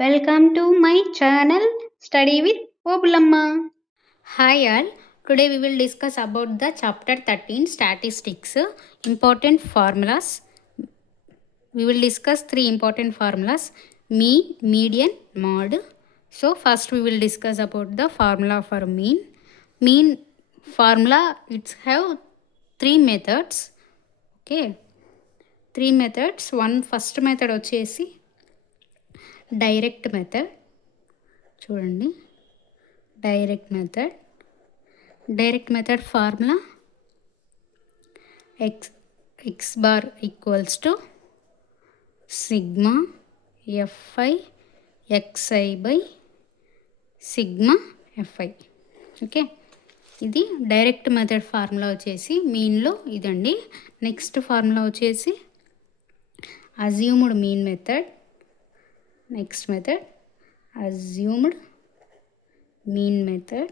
Welcome to my channel Study with Obulamma. Hi all, today we will discuss about the chapter 13 statistics, important formulas. We will discuss three important formulas: mean, median, mode. So first we will discuss about the formula for mean. Mean formula, it's have three methods. Okay, three methods. One first method వచ్చేసి direct method. చూడండి, direct method formula x bar equals to sigma fi xi by sigma fi. Okay, ఇది direct method formula వచ్చేసి మీన్లో ఇదండి. Next formula వచ్చేసి assumed mean method. Next method assumed mean method.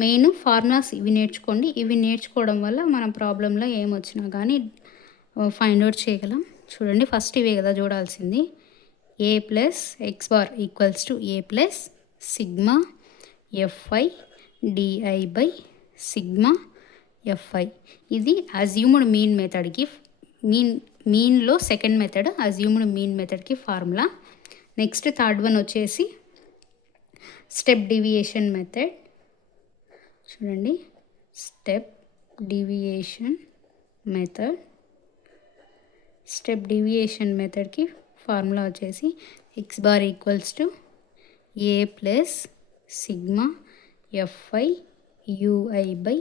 Main formulas ఇవి నేర్చుకోండి. ఇవి నేర్చుకోవడం వల్ల మన ప్రాబ్లంలో ఏమొచ్చినా కానీ ఫైండ్ అవుట్ చేయగలం. చూడండి, ఫస్ట్ ఇవే కదా చూడాల్సింది. A plus X bar equals to A plus sigma FI DI by sigma FI. ఇది అజ్యూమ్డ్ మీన్ మెథడ్కి మీన్లో సెకండ్ మెథడ్ అజ్యూమ్డ్ మీన్ మెథడ్కి ఫార్ములా. నెక్స్ట్ థర్డ్ వన్ వచ్చేసి స్టెప్ డీవియేషన్ మెథడ్. చూడండి, స్టెప్ డీవియేషన్ మెథడ్కి ఫార్ములా వచ్చేసి X bar equals to A plus sigma FI UI by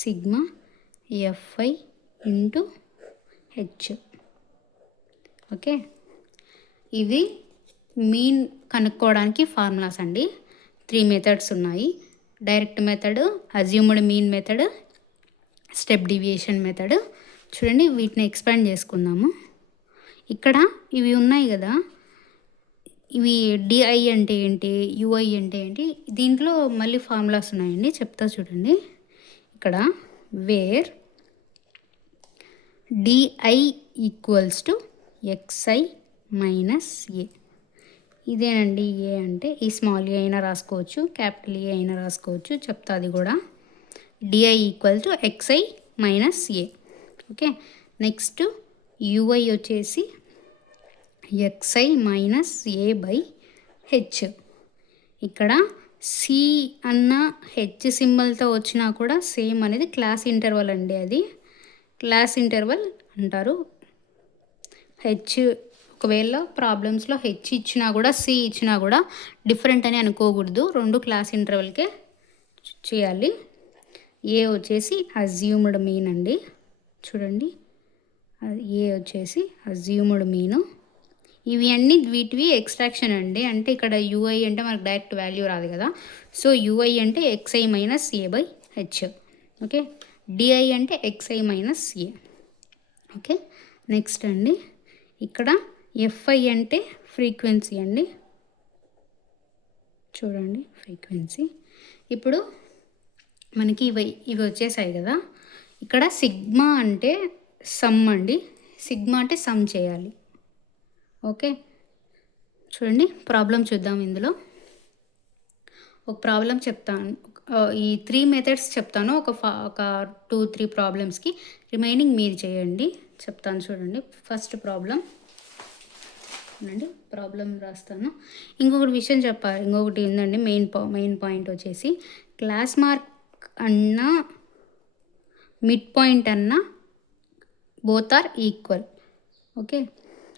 sigma FI into H. Okay, ఇవి mean కనుక్కోవడానికి formulas అండి. Three methods ఉన్నాయి: direct method, assumed mean method, step deviation method. చూడండి, వీటిని expand చేసుకుందాము. ఇక్కడ ఇవి ఉన్నాయి కదా, ఇవి డిఐ అంటే ఏంటి, యుఐ అంటే ఏంటి, దీంట్లో మళ్ళీ ఫార్ములాస్ ఉన్నాయండి, చెప్తా చూడండి. ఇక్కడ where DI equals to XI minus A. ఇదేనండి ఏ అంటే, ఈ స్మాల్ ఏ అయినా రాసుకోవచ్చు, క్యాపిటల్ ఏ అయినా రాసుకోవచ్చు, చెప్తా అది కూడా. DI equal to XI minus A. Okay, next UI వచ్చేసి XI minus A by H. ఇక్కడ సి అన్న హెచ్ సింబల్తో వచ్చినా కూడా సేమ్ అనేది క్లాస్ ఇంటర్వల్ అండి. అది క్లాస్ ఇంటర్వల్ అంటారు. హెచ్ ఒకవేళ ప్రాబ్లమ్స్లో హెచ్ ఇచ్చినా కూడా సి ఇచ్చినా కూడా డిఫరెంట్ అని అనుకోకూడదు, రెండు క్లాస్ ఇంటర్వల్కే చేయాలి. ఏ వచ్చేసి అజ్యూమ్డ్ మీన్ అండి. చూడండి, ఏ వచ్చేసి అజ్యూమ్డ్ మీను. ఇవి అన్నీ వీటివి ఎక్స్ట్రాక్షన్ అండి. అంటే ఇక్కడ యూఐ అంటే మనకు డైరెక్ట్ వాల్యూ రాదు కదా, సో యూఐ అంటే xi minus A by H. Okay, DI అంటే xi minus A. Okay, next అండి, ఇక్కడ ఎఫ్ఐ అంటే ఫ్రీక్వెన్సీ అండి. చూడండి, ఫ్రీక్వెన్సీ. ఇప్పుడు మనకి ఇవి వచ్చేసాయి కదా. ఇక్కడ సిగ్మా అంటే సమ్ అండి. సిగ్మా అంటే సమ్ చేయాలి. ఓకే, చూడండి, ప్రాబ్లం చూద్దాం. ఇందులో ఒక ప్రాబ్లం చెప్తాను, ఈ త్రీ మెథడ్స్ చెప్తాను, ఒక 2-3 ప్రాబ్లమ్స్కి. రిమైనింగ్ మీరు చేయండి, చెప్తాను. చూడండి, ఫస్ట్ ప్రాబ్లం అండి, ప్రాబ్లం రాస్తాను. ఇంకొకటి విషయం చెప్పాలి, ఇంకొకటి ఏంటంటే మెయిన్ పాయింట్ వచ్చేసి క్లాస్ మార్క్ అన్నా మిడ్ పాయింట్ అన్నా బోత్ ఆర్ ఈక్వల్. ఓకే,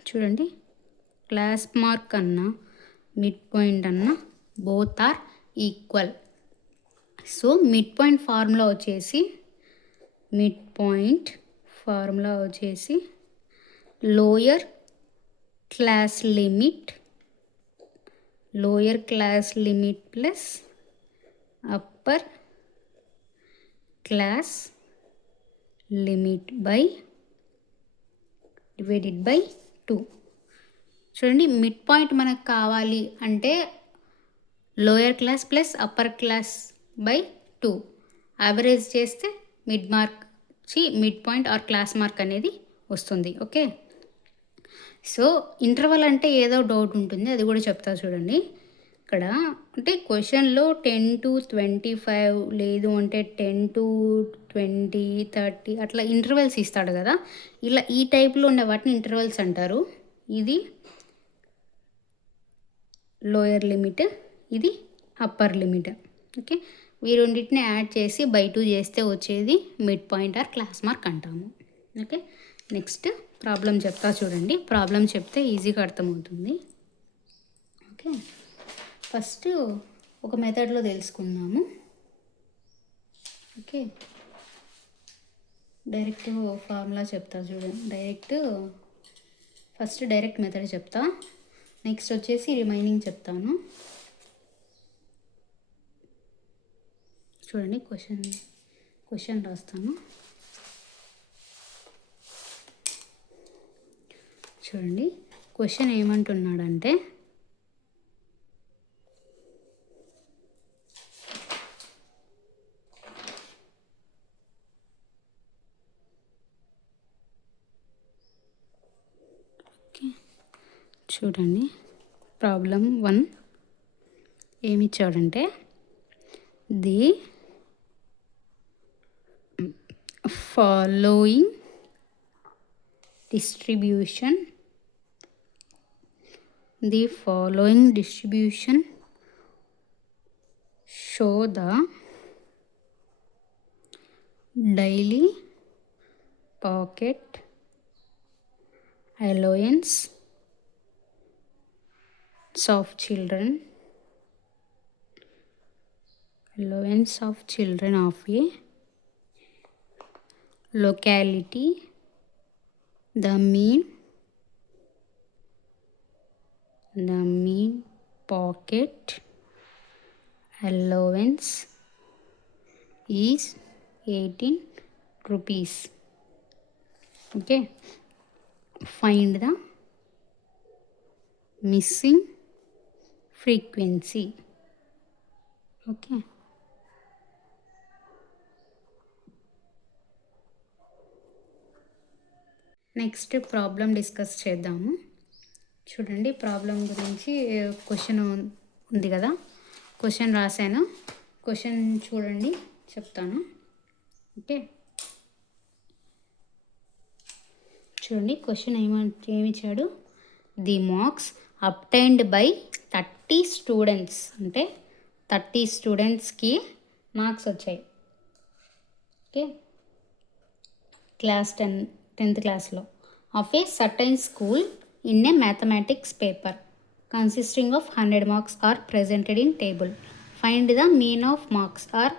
చూడండి, క్లాస్ మార్క్ అన్నా మిడ్ పాయింట్ అన్నా both are equal. So mid point formula వచ్చేసి lower class limit plus upper class limit divided by 2. చూడండి, మిడ్ పాయింట్ మనకు కావాలి అంటే lower class plus upper class by 2 average చేస్తే mid point or class mark అనేది వస్తుంది. Okay, so interval అంటే ఏదో డౌట్ ఉంటుంది, అది కూడా చెప్తా చూడండి. ఇక్కడ అంటే క్వశ్చన్లో 10 to 25 లేదు అంటే 10 to 20, 30 అట్లా ఇంటర్వెల్స్ ఇస్తాడు కదా. ఇలా ఈ టైప్లో ఉండే వాటిని ఇంటర్వెల్స్ అంటారు. ఇది లోయర్ లిమిట్, ఇది అప్పర్ లిమిట్. ఓకే, ఈ రెండింటిని యాడ్ చేసి బై 2 చేస్తే వచ్చేది mid point or class mark అంటాము. ఓకే, నెక్స్ట్ ప్రాబ్లం చెప్తా చూడండి. ప్రాబ్లం చెప్తే ఈజీగా అర్థమవుతుంది. ఓకే, ఫస్ట్ ఒక మెథడ్లో తెలుసుకుందాము. ఓకే, డైరెక్ట్ ఫార్ములా చెప్తా చూడండి. ఫస్ట్ డైరెక్ట్ మెథడ్ చెప్తా, నెక్స్ట్ వచ్చేసి రిమైనింగ్ చెప్తాను. చూడండి, క్వశ్చన్ రాస్తాను. చూడండి, క్వశ్చన్ ఏమంటున్నాడంటే చూడండి, ప్రాబ్లం 1 ఏమిచ్చాడంటే the following distribution show the daily pocket allowance of children of a locality. The mean pocket allowance is 18 rupees. Okay, find the missing frequency. Okay, next problem discuss చేద్దాము. చూడండి, problem గురించి question ఉంది కదా, question రాశాను. Question చూడండి, చెప్తాను. Okay, చూడండి, question ఏమిచ్చాడు. The marks obtained by 30 students, అంటే 30 స్టూడెంట్స్కి మార్క్స్ వచ్చాయి. ఓకే, క్లాస్ 10th క్లాస్లో of a certain school in a mathematics paper consisting of 100 marks are presented in table. Find the mean of marks are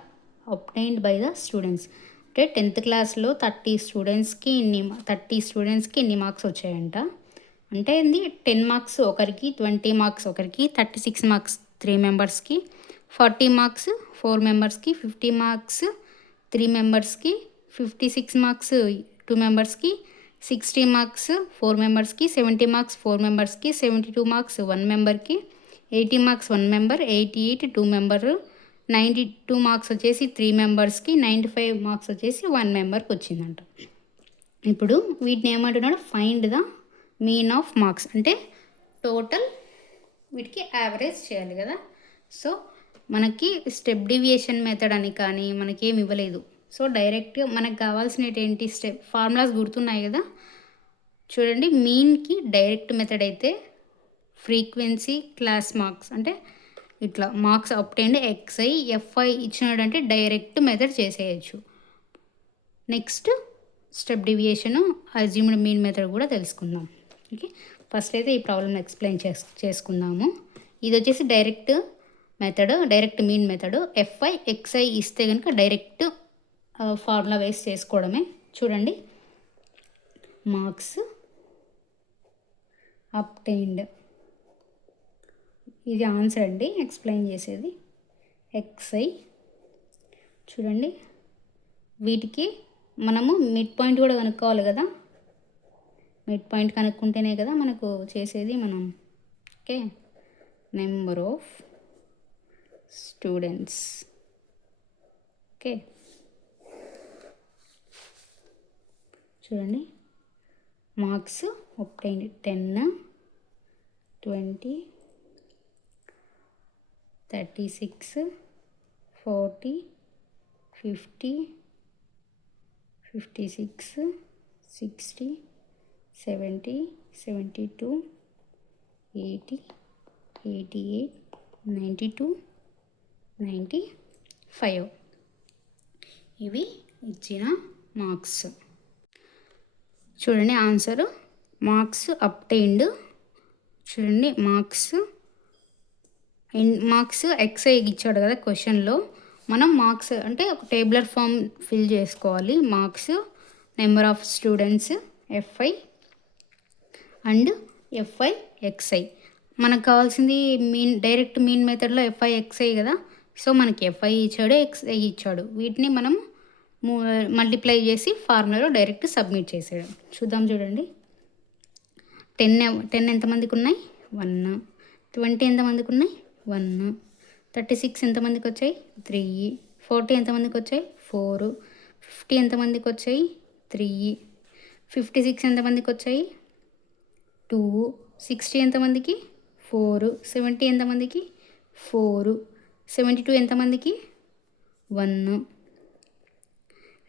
obtained by the students. అంటే 10th క్లాస్లో 30 స్టూడెంట్స్కి ఇన్ని marks వచ్చాయంట. అంటే ఇది 10 marks ఒకరికి, 20 marks ఒకరికి, 36 మార్క్స్ 3 మెంబర్స్కి, 40 మార్క్స్ 4 మెంబర్స్కి, 50 మార్క్స్ 3 మెంబర్స్కి, 56 మార్క్స్ 2 మెంబర్స్కి, 60 మార్క్స్ 4 మెంబర్స్కి, 70 మార్క్స్ 4 మెంబర్స్కి, 72 marks 1 మెంబర్కి, 80 marks 1 member, 88 2 member, 92 marks వచ్చేసి 3 మెంబర్స్కి, 95 మార్క్స్ వచ్చేసి 1 మెంబర్కి వచ్చిందంట. ఇప్పుడు వీటిని ఏమంటున్నాడు, find the mean of marks, అంటే టోటల్ వీటికి యావరేజ్ చేయాలి కదా. సో మనకి స్టెప్ డివియేషన్ మెథడ్ అని కానీ మనకేమి ఇవ్వలేదు. సో డైరెక్ట్గా మనకు కావాల్సినవి ఏంటి, ఫార్ములాస్ గుర్తున్నాయి కదా. చూడండి, మీన్కి డైరెక్ట్ మెథడ్ అయితే ఫ్రీక్వెన్సీ క్లాస్ మార్క్స్, అంటే ఇట్లా మార్క్స్ అప్టైండ్ ఎక్స్ఐ ఎఫ్ఐ ఇచ్చినాడంటే డైరెక్ట్ మెథడ్ చేసేయచ్చు. Next step deviation assumed mean method కూడా తెలుసుకుందాం. ఓకే, ఫస్ట్ అయితే ఈ ప్రాబ్లమ్ ఎక్స్ప్లెయిన్ చేసుకుందాము. ఇది వచ్చేసి direct mean method. F i x i ఇస్తే కనుక డైరెక్ట్ ఫార్ములా వేస్ట్ చేసుకోవడమే. చూడండి, మార్క్స్ అప్టైన్డ్, ఇది ఆన్సర్ అండి ఎక్స్ప్లెయిన్ చేసేది. ఎక్స్ఐ చూడండి, వీటికి మనము మిడ్ పాయింట్ కూడా కనుక్కోవాలి కదా. మిడ్ పాయింట్ కనుక్కుంటేనే కదా మనకు చేసేది మనం. Okay, number of students. Okay, చూడండి, మార్క్స్ obtained 10, 20, 36, 40, 50, 56, 60, 70, 72, 80, 88, 92, 95 ఇవి ఇచ్చిన మార్క్స్. చూడండి ఆన్సర్ మార్క్స్ అప్టైన్డ్. చూడండి మార్క్స్ ఎక్స్ఐ ఇచ్చాడు కదా క్వశ్చన్లో. మనం మార్క్స్ అంటే ఒక టేబులర్ ఫామ్ ఫిల్ చేసుకోవాలి. Marks, number of students f i and f i x i. మనకు కావాల్సింది డైరెక్ట్ మీన్ మెథడ్లో ఎఫ్ఐ ఎక్స్ఐ కదా. సో మనకి ఎఫ్ఐ ఇచ్చాడు, ఎక్స్ఐ ఇచ్చాడు. వీటిని మనం మల్టిప్లై చేసి ఫార్ములాలో డైరెక్ట్ సబ్మిట్ చేసేయడం. చూడండి 10 ఎంతమందికి ఉన్నాయి? 1. 20 ఎంతమందికి ఉన్నాయి? 1. 36 ఎంతమందికి వచ్చాయి? 3. 40 ఎంతమందికి వచ్చాయి? 4. 50 ఎంతమందికి వచ్చాయి? 3. 56 ఎంతమందికి వచ్చాయి? 2. 60 ఎంతమందికి? 4. 70 ఎంతమందికి? 4. 72 ఎంతమందికి? 1.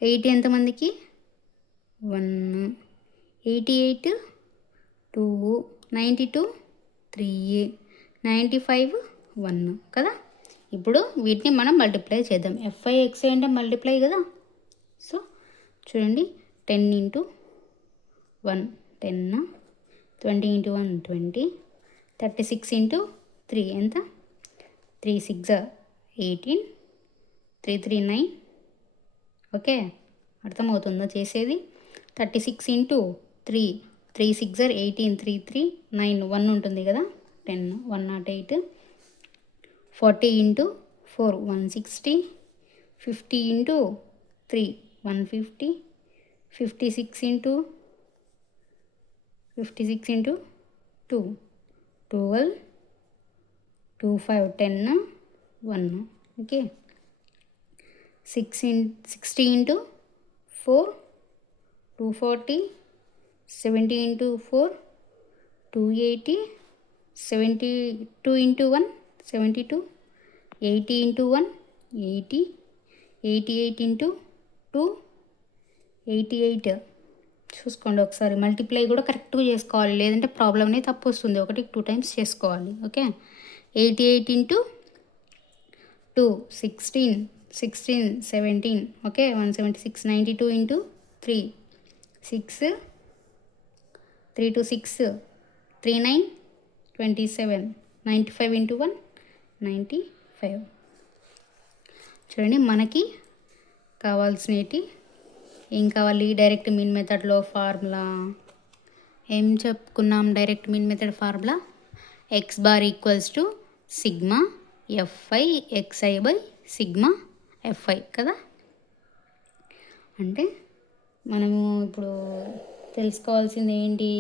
80 ఎంతమందికి? 1. 88, 2. 92, 3. 95, 1 కదా. ఇప్పుడు వీటిని మనం మల్టిప్లై చేద్దాం. ఎఫ్ఐ ఎక్స్ఐ అంటే మల్టిప్లై కదా. సో చూడండి 10 × 1 10, 20 × 1 20, 36 × 3 ఎంత? 3 6 18, 3 3 9. ఓకే, అర్థమవుతుందా చేసేది? 36 × 3, 3 6 18, 3 3 9, 1 ఉంటుంది కదా. 10 108, 40 × 4 160, 50 × 3 150, 56 × 2 12, 25 10 1. ఓకే, 60 × 4 240, 70 × 4 280, 72 × 1 72, 80 × 1 80, 88 × 2 88. చూసుకోండి ఒకసారి. మల్టిప్లై కూడా కరెక్ట్గా చేసుకోవాలి, లేదంటే ప్రాబ్లం అనేది తప్పు వస్తుంది. 1 2 టైమ్స్ చేసుకోవాలి. ఓకే, 88 × 2 16, 16 17. ఓకే, 176. 92 × 3 6, 3 2 6 39 27, 95 × 1 95. చూడండి మనకి కావాల్సినవి ఏం కావాలి? డైరెక్ట్ మీన్ మెథడ్లో ఫార్ములా ఏం చెప్పుకున్నాం? Direct mean method formula x bar equals to sigma f i x i by sigma f i కదా. అంటే మనము ఇప్పుడు తెలుసుకోవాల్సింది ఏంటి?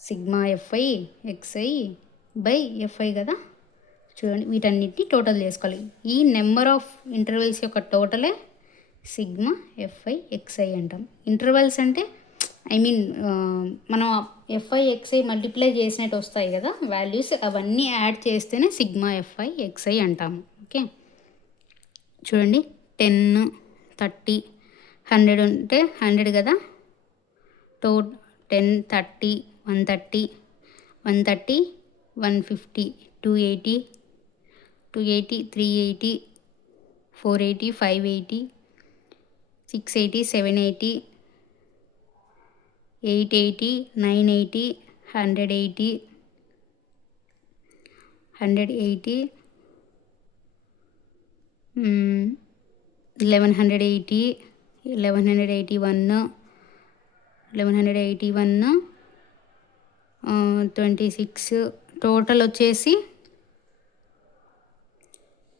Sigma f i x i by f i కదా. చూడండి వీటన్నిటిని టోటల్ చేసుకోవాలి. ఈ నెంబర్ ఆఫ్ ఇంటర్వెల్స్ యొక్క టోటలే సిగ్మా ఎఫ్ఐ ఎక్స్ఐ అంటాం. ఇంటర్వెల్స్ అంటే మనం ఎఫ్ఐ ఎక్స్ఐ మల్టిప్లై చేసినట్టు వస్తాయి కదా వాల్యూస్, అవన్నీ యాడ్ చేస్తేనే సిగ్మా ఎఫ్ఐ ఎక్స్ఐ అంటాము. ఓకే, చూడండి 10 30 100 ఉంటే 100 కదా. 10 30 130 130 150 280 280 380 480 580 680 780 880 980 180 180 1180 1181 1181 26. టోటల్ వచ్చేసి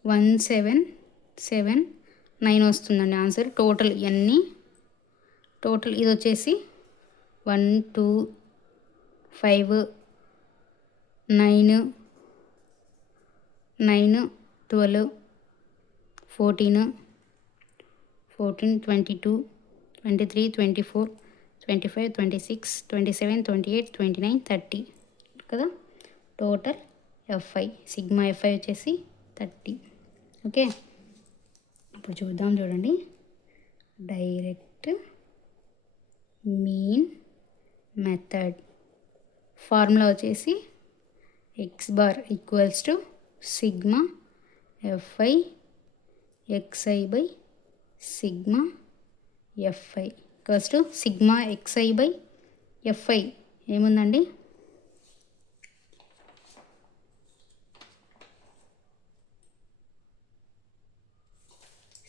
1779 వస్తుందండి ఆన్సర్. టోటల్ ఇవన్నీ టోటల్ ఇది వచ్చేసి 1 2 5 9 9 12 14 22 23 24 25, 26, 27, 28, 29, 30 కదా. టోటల్ ఎఫ్ఐ సిగ్మా ఎఫ్ఐ వచ్చేసి 30. ఓకే, ఇప్పుడు చూద్దాం. చూడండి, డైరెక్ట్ మీన్ మెథడ్ ఫార్ములా వచ్చేసి X bar equals to sigma f i x i by sigma f i equals to sigma x i by f i ఏముందండి,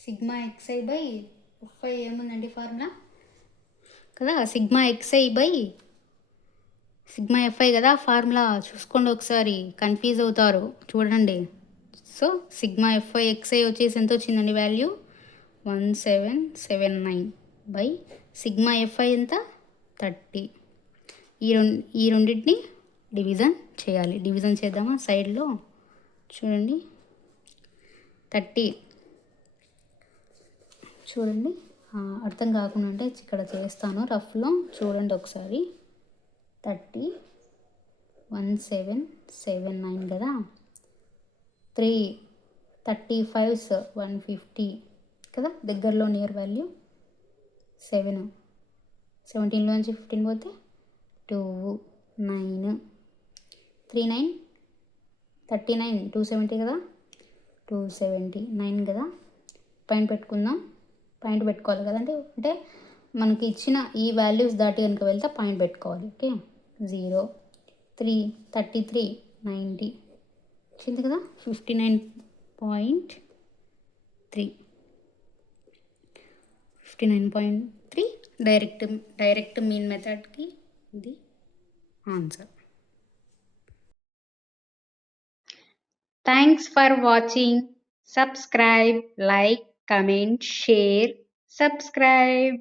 సిగ్మా ఎక్స్ఐ బై ఎఫ్ఐ ఏముందండి ఫార్ములా కదా. Sigma x i by sigma f i కదా formula. చూసుకోండి ఒకసారి, confuse అవుతారు. చూడండి. So sigma f i xi వచ్చేసి ఎంత వచ్చిందండి వాల్యూ 1779 బై సిగ్మా ఎఫ్ఐ ఎంత 30. ఈ రెండింటిని డివిజన్ చేయాలి. డివిజన్ చేద్దామా సైడ్లో. చూడండి 30. చూడండి, అర్థం కాకుండా అంటే ఇక్కడ చేస్తాను రఫ్లో. చూడండి ఒకసారి. 30 1779 కదా. 3 35s 150 కదా. దగ్గరలో నియర్ వాల్యూ 7. 17లోంచి 15 పోతే 2 9 3 9 39 270 కదా. 279 కదా. పాయింట్ పెట్టుకుందాం. పాయింట్ పెట్టుకోవాలి కదండి. అంటే మనకి ఇచ్చిన ఈ వాల్యూస్ దాటి కనుక వెళ్తే పాయింట్ పెట్టుకోవాలి. ఓకే, 0 3 33 90 వచ్చింది కదా. 59.3 59.3 డైరెక్ట్ మీన్ మెథడ్కి ఇది answer. Thanks for watching. Subscribe, like, comment, share. Subscribe.